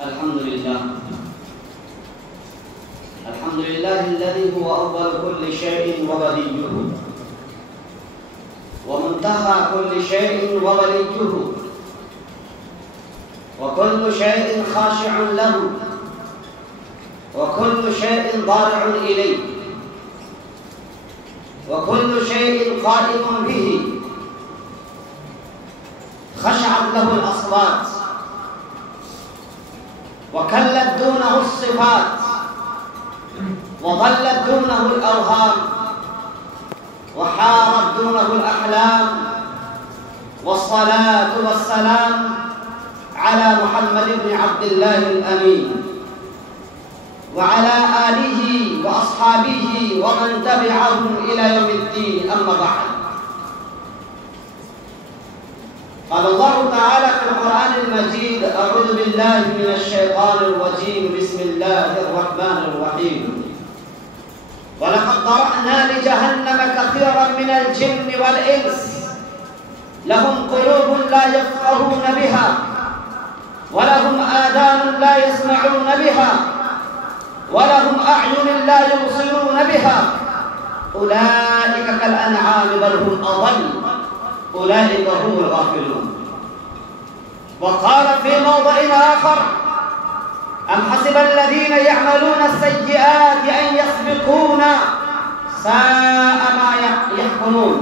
الحمد لله. الحمد لله الذي هو أول كل شيء ووليه، ومنتهى كل شيء ووليه، وكل شيء خاشع له، وكل شيء ضارع إليه، وكل شيء قائم به. خشعت له الأصوات، وكلت دونه الصفات، وظلت دونه الأوهام، وحارت دونه الأحلام. والصلاة والسلام على محمد بن عبد الله الأمين، وعلى آله وأصحابه ومن تبعهم إلى يوم الدين. أما بعد، قال الله تعالى في القرآن المجيد: أعوذ بالله من الشيطان الرجيم، بسم الله الرحمن الرحيم. ولقد ذرأنا لجهنم كثيرا من الجن والإنس لهم قلوب لا يفقهون بها، ولهم آذان لا يسمعون بها، ولهم أعين لا يبصرون بها، أولئك كالأنعام بل هم أضل، أولئك هم الغافلون. وقال في موضع آخر: أم حسب الذين يعملون السيئات أن يسبقونا ساء ما يحكمون.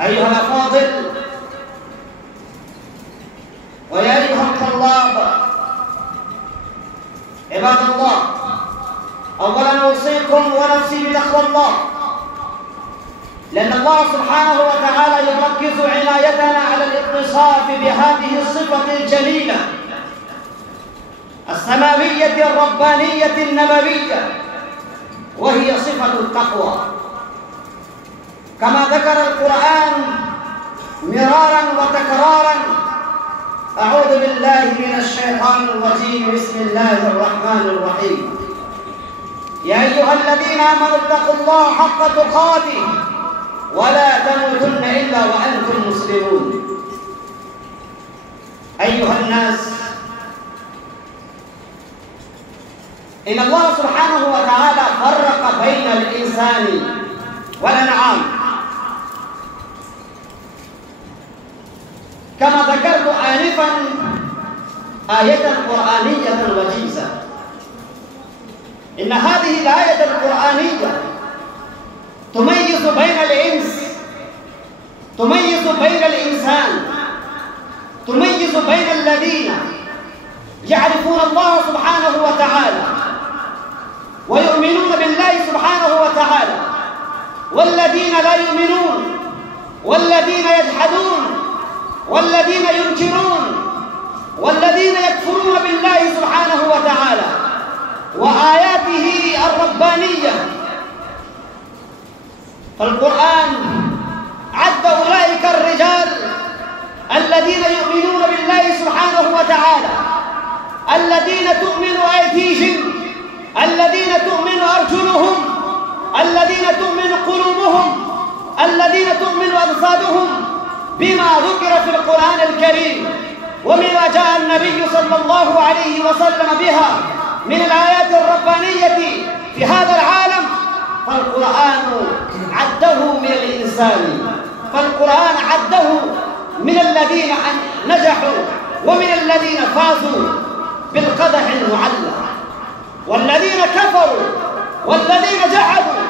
أيها الأفاضل ويا أيها الطلاب، عباد الله، أولا أوصيكم ونفسي بتقوى الله، لأن الله سبحانه وتعالى يركز عنايتنا على الاتصاف بهذه الصفة الجليلة السماوية الربانية النبوية، وهي صفة التقوى، كما ذكر القرآن مرارا وتكرارا. أعوذ بالله من الشيطان الرجيم، بسم الله الرحمن الرحيم. يا أيها الذين آمنوا اتقوا الله حق تقاته ولا تموتن إلا وأنتم مسلمون. أيها الناس، إن الله سبحانه وتعالى فرق بين الإنسان والأنعام، كما ذكرت آنفا آية قرآنية وجيزة. إن هذه الآية القرآنية تميز بين الإنس، تميز بين الإنسان، تميز بين الذين يعرفون الله سبحانه وتعالى ويؤمنون بالله سبحانه وتعالى، والذين لا يؤمنون، والذين يجحدون، والذين ينكرون، والذين يكفرون بالله سبحانه وتعالى وآياته الربانية. فالقرآن عد أولئك الرجال الذين يؤمنون بالله سبحانه وتعالى، الذين تؤمن أيديهم، الذين تؤمن أرجلهم، الذين تؤمن قلوبهم، الذين تؤمن أجسادهم بما ذكر في القرآن الكريم وبما جاء النبي صلى الله عليه وسلم بها من الآيات الربانية في هذا العالم. فالقرآن عده من الإنسان، فالقرآن عده من الذين نجحوا ومن الذين فازوا بالقدح المعلق، والذين كفروا، والذين جحدوا،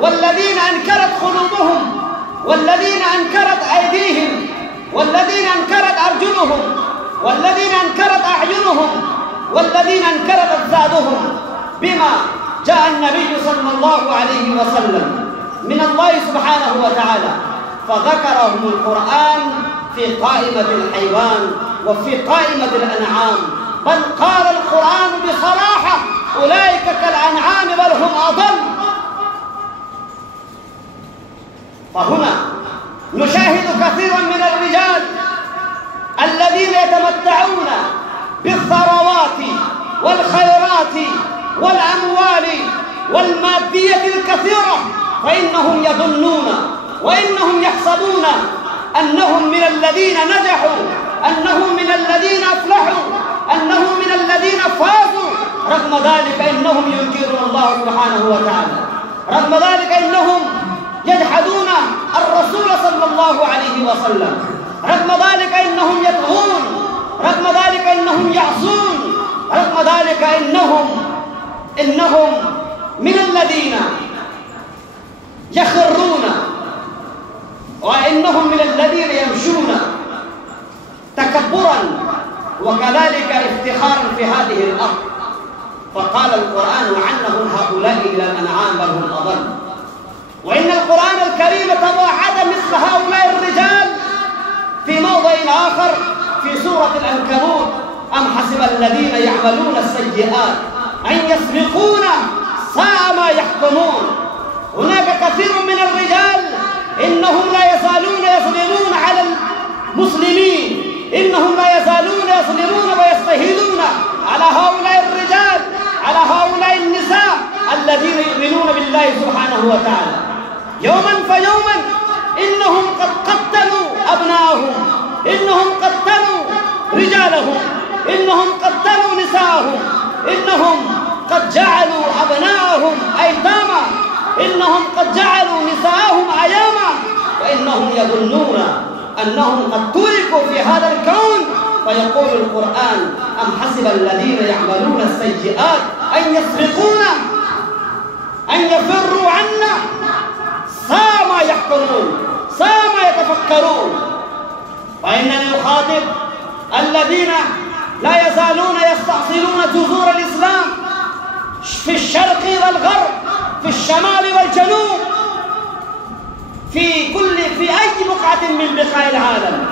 والذين أنكرت قلوبهم، والذين أنكرت أيديهم، والذين أنكرت أرجلهم، والذين أنكرت أعينهم، والذين أنكرت أجسادهم بما جاء النبي صلى الله عليه وسلم من الله سبحانه وتعالى، فذكرهم القرآن في قائمة الحيوان وفي قائمة الأنعام، بل قال القرآن بصراحة: أولئك كالأنعام بل هم أضل. فهنا نشاهد كثيرا من الرجال الذين يتمتعون بالثروات والخيرات والأموال والمادية الكثيرة، فإنهم يظنون وإنهم يحسبون أنهم من الذين نجحوا أنهم من الذين أفلحوا، أنهم من الذين فازوا. رغم ذلك إنهم ينكرون الله سبحانه وتعالى، رغم ذلك إنهم يجحدون الرسول صلى الله عليه وسلم، رغم ذلك إنهم يطغون، رغم ذلك إنهم يعصون، رغم ذلك إنهم من الذين يخرون، وإنهم من الذين يمشون تكبرا وكذلك افتخارا في هذه الأرض. فقال القرآن عنهم هؤلاء إلى الأنعام بل هم أضل. وإن القرآن الكريم تواعد مثل هؤلاء الرجال في موضع آخر في سورة العنكبوت: أم حسب الذين يعملون السيئات أن يسبقونا ساء ما يحكمون. هناك كثير من الرجال إنهم لا يزالون يظلمون على المسلمين، إنهم لا يزالون يظلمون ويستهينون على هؤلاء الرجال، على هؤلاء النساء الذين يؤمنون بالله سبحانه وتعالى. يوما فيوما إنهم قد قتلوا أبناءهم، إنهم قتلوا رجالهم، إنهم قتلوا نساءهم، إنهم قد جعلوا أبناءهم أيتاما، إنهم قد جعلوا نساءهم أياما، وإنهم يظنون أنهم قد تركوا في هذا الكون. فيقول القرآن: أم حسب الذين يعملون السيئات أن يسبقونا، أن يفروا عنا، ساء ما يحكمون، ساء ما يتفكرون. فإنني أخاطب الذين لا يزالون يستأصلون جذور الإسلام في الشرق والغرب، في الشمال والجنوب، في أي بقعة من بقاع العالم.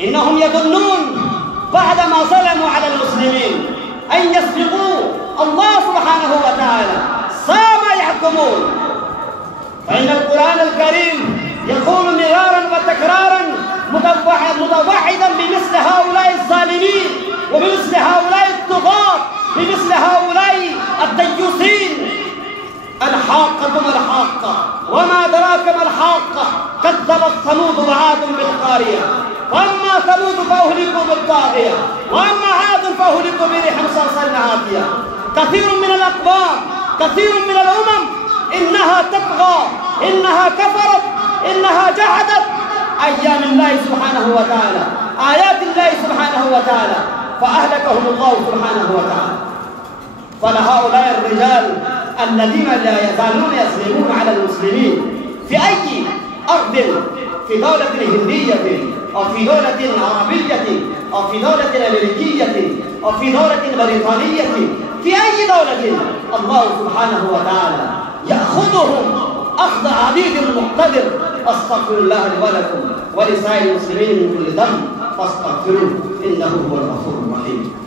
إنهم يظنون بعدما ظلموا على المسلمين أن يسبقوا الله سبحانه وتعالى، ساء ما يحكمون. فإن القرآن الكريم يقول مرارا وتكرارا متوعدا بمثل هؤلاء الظالمين، وبمثل هؤلاء الطغاة، بمثل هؤلاء الديوثين: الحاقة ما الحاقة وما أدراك ما الحاقة، كذبت ثمود وعاد بالقارية، وأما ثمود فأهلكوا بالطاغية، وأما عاد فأهلكوا بريح صرصر عاتية. كثير من الأقوام، كثير من الأمم إنها تطغى، إنها كفرت، إنها جحدت أيام الله سبحانه وتعالى، آيات الله سبحانه وتعالى، فأهلكهم الله سبحانه وتعالى. فلهؤلاء الرجال الذين لا يزالون يظلمون على المسلمين في أي أرض، في دولة هندية أو في دولة عربية أو في دولة أمريكية أو في دولة بريطانية، في أي دولة، الله سبحانه وتعالى يأخذهم أخذ عبيد مقتدر. أستغفر الله لي ولكم ولسائر المسلمين من كل ذنب فاستغفروه إنه هو الغفور الرحيم.